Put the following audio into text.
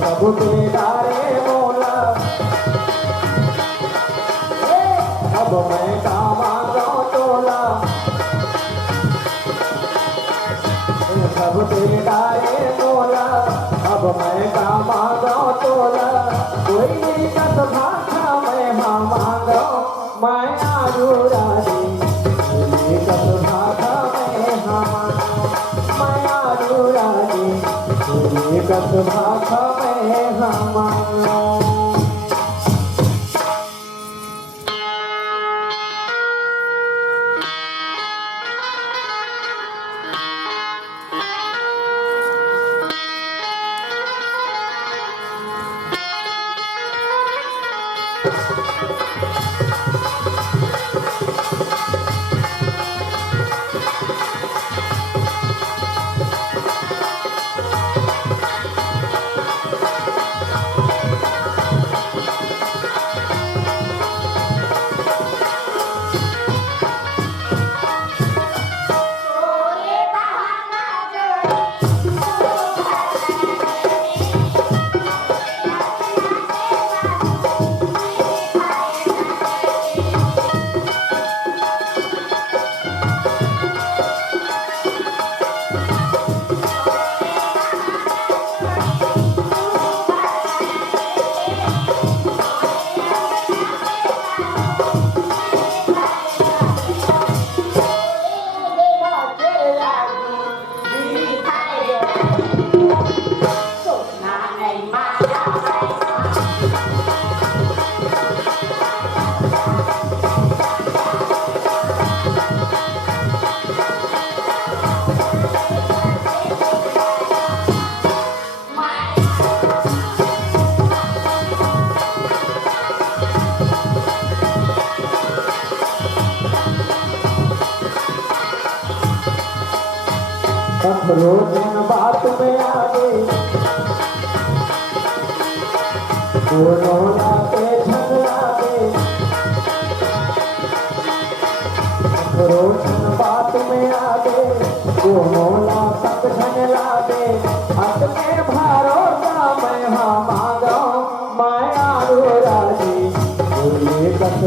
सब तेरा रे मौला अब मैं कामा गाँव तोला सब तेरा रे मौला अब मैं कामा गाँव तोला कोई नहीं कस भाषा मैं हाँ मांगो मैं आरू राजी कोई कस भाषा मैं हाँ मांगो मैं आरू राजी कोई कस भाषा मैं हाँ मांगो रोजन बात में आगे दोनों लाते झगड़ा दे रोजन बात में आगे दोनों लातक झगड़ा दे हक में भरोसा मैं हाँ मांगो मैं आरू राजी बोले कस